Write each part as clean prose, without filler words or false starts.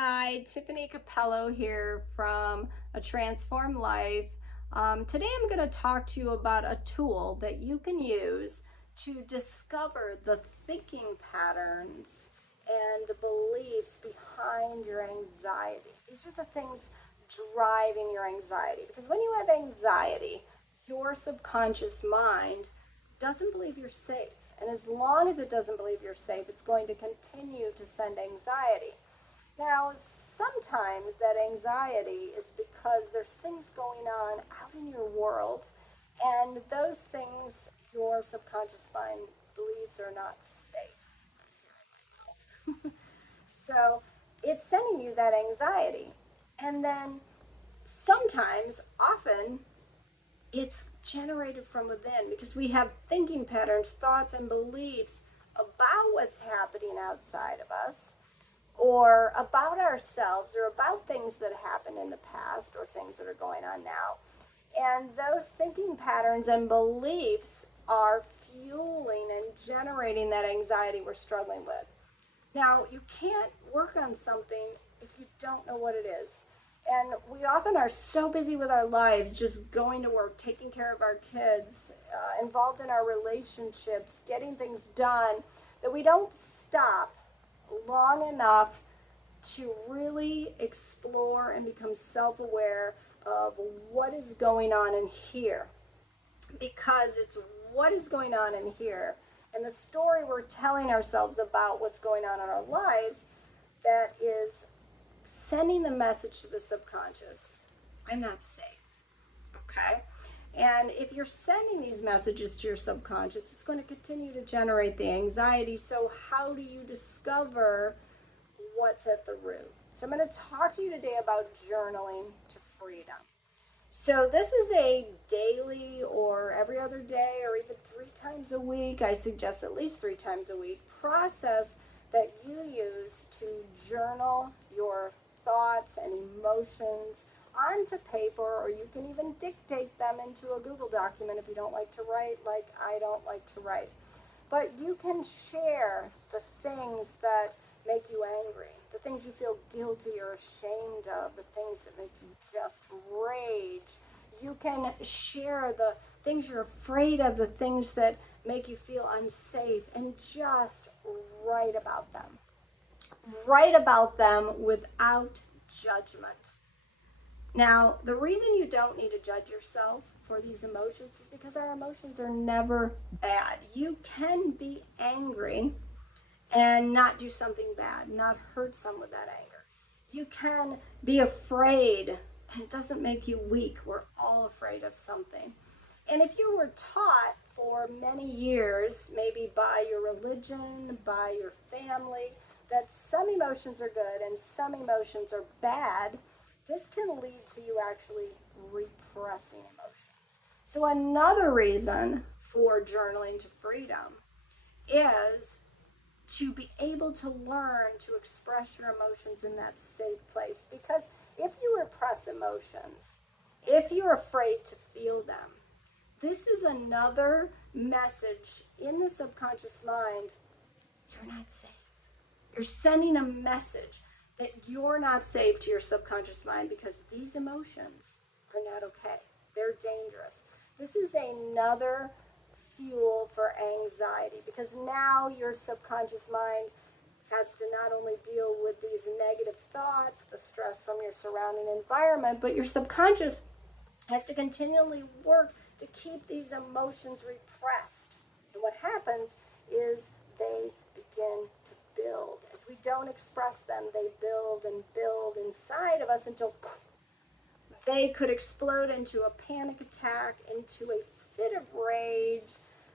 Hi, Tiffani Cappello here from A Transformed Life. Today I'm going to talk to you about a tool that you can use to discover the thinking patterns and the beliefs behind your anxiety. These are the things driving your anxiety. Because when you have anxiety, your subconscious mind doesn't believe you're safe. And as long as it doesn't believe you're safe, it's going to continue to send anxiety. Now, sometimes that anxiety is because there's things going on out in your world, and those things your subconscious mind believes are not safe. So it's sending you that anxiety. And then sometimes, often, it's generated from within because we have thinking patterns, thoughts, and beliefs about what's happening outside of us, or about ourselves, or about things that happened in the past, or things that are going on now. And those thinking patterns and beliefs are fueling and generating that anxiety we're struggling with. Now, you can't work on something if you don't know what it is. And we often are so busy with our lives, just going to work, taking care of our kids, involved in our relationships, getting things done, that we don't stop long enough to really explore and become self-aware of what is going on in here. Because it's what is going on in here and the story we're telling ourselves about what's going on in our lives that is sending the message to the subconscious. I'm not safe. Okay? And if you're sending these messages to your subconscious, it's going to continue to generate the anxiety. So how do you discover what's at the root? So I'm going to talk to you today about journaling to freedom. So this is a daily or every other day or even 3 times a week, I suggest at least 3 times a week, process that you use to journal your thoughts and emotions onto paper, or you can even dictate them into a Google document if you don't like to write, like I don't like to write. But you can share the things that make you angry, the things you feel guilty or ashamed of, the things that make you just rage. You can share the things you're afraid of, the things that make you feel unsafe, and just write about them. Write about them without judgment. Now, the reason you don't need to judge yourself for these emotions is because our emotions are never bad. You can be angry and not do something bad, not hurt someone with that anger. You can be afraid, and it doesn't make you weak. We're all afraid of something. And if you were taught for many years, maybe by your religion, by your family, that some emotions are good and some emotions are bad, this can lead to you actually repressing emotions. So another reason for journaling to freedom is to be able to learn to express your emotions in that safe place. Because if you repress emotions, if you're afraid to feel them, this is another message in the subconscious mind: you're not safe. You're sending a message that you're not safe to your subconscious mind because these emotions are not okay. They're dangerous. This is another fuel for anxiety, because now your subconscious mind has to not only deal with these negative thoughts, the stress from your surrounding environment, but your subconscious has to continually work to keep these emotions repressed. And what happens is they begin to build. As we don't express them, they build and build inside of us until they could explode into a panic attack, into a fit of rage.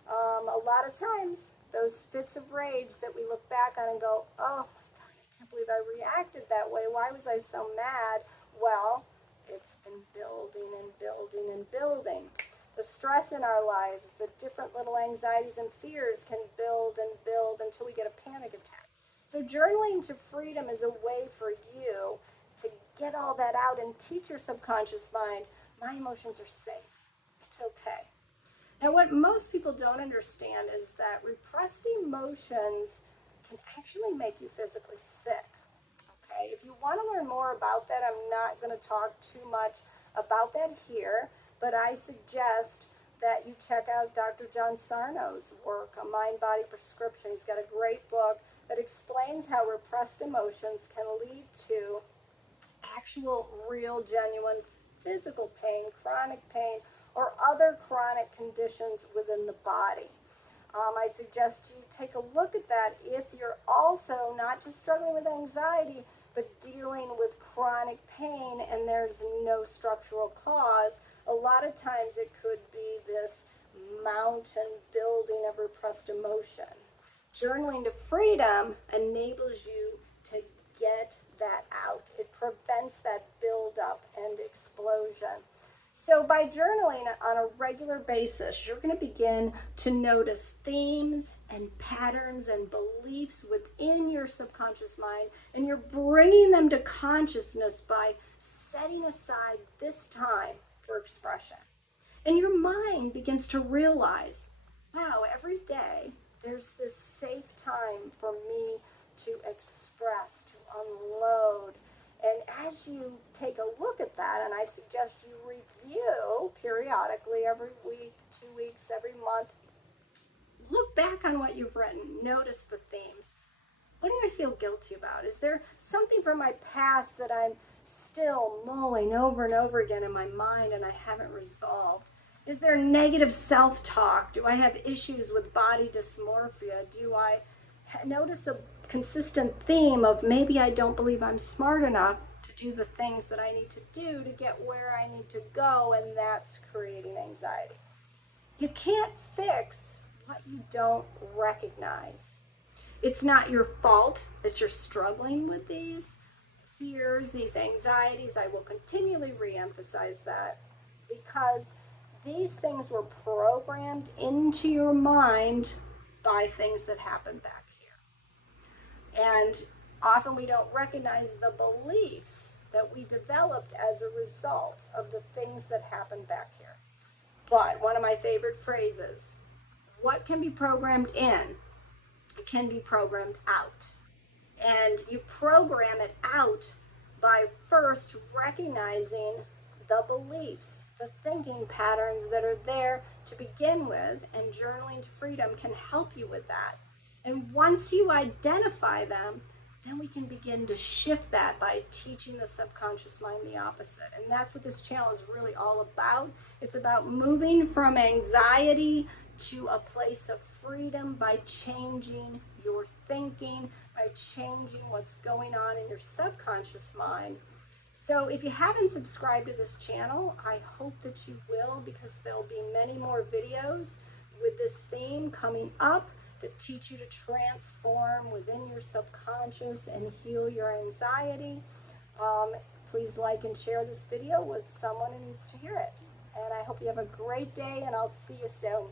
A lot of times, those fits of rage that we look back on and go, oh my God, I can't believe I reacted that way. Why was I so mad? Well, it's been building and building and building. The stress in our lives, the different little anxieties and fears can build and build until we get a panic attack. So journaling to freedom is a way for you to get all that out and teach your subconscious mind, my emotions are safe. It's okay. Now, what most people don't understand is that repressed emotions can actually make you physically sick. Okay? If you want to learn more about that, I'm not going to talk too much about that here, but I suggest that you check out Dr. John Sarno's work, A Mind-Body Prescription. He's got a great book that explains how repressed emotions can lead to actual, real, genuine physical pain, chronic pain, or other chronic conditions within the body. I suggest you take a look at that if you're also not just struggling with anxiety, but dealing with chronic pain and there's no structural cause. A lot of times it could be this mountain building of repressed emotion. Journaling to freedom enables you to get that out. It prevents that buildup and explosion. So by journaling on a regular basis, you're going to begin to notice themes and patterns and beliefs within your subconscious mind, and you're bringing them to consciousness by setting aside this time for expression. And your mind begins to realize, wow, every day there's this safe time for me to express, to unload. And as you take a look at that, and I suggest you review periodically, every week, 2 weeks, every month, look back on what you've written, notice the themes. What do I feel guilty about? Is there something from my past that I'm still mulling over and over again in my mind and I haven't resolved? Is there negative self-talk? Do I have issues with body dysmorphia? Do I notice a consistent theme of maybe I don't believe I'm smart enough to do the things that I need to do to get where I need to go, and that's creating anxiety? You can't fix what you don't recognize. It's not your fault that you're struggling with these fears, these anxieties. I will continually reemphasize that, because these things were programmed into your mind by things that happened back here. And often we don't recognize the beliefs that we developed as a result of the things that happened back here. But one of my favorite phrases, what can be programmed in can be programmed out. And you program it out by first recognizing the beliefs, the thinking patterns that are there to begin with, and journaling to freedom can help you with that. And once you identify them, then we can begin to shift that by teaching the subconscious mind the opposite. And that's what this channel is really all about. It's about moving from anxiety to a place of freedom by changing your thinking, by changing what's going on in your subconscious mind. So if you haven't subscribed to this channel, I hope that you will, because there'll be many more videos with this theme coming up that teach you to transform within your subconscious and heal your anxiety. Please like and share this video with someone who needs to hear it. And I hope you have a great day, and I'll see you soon.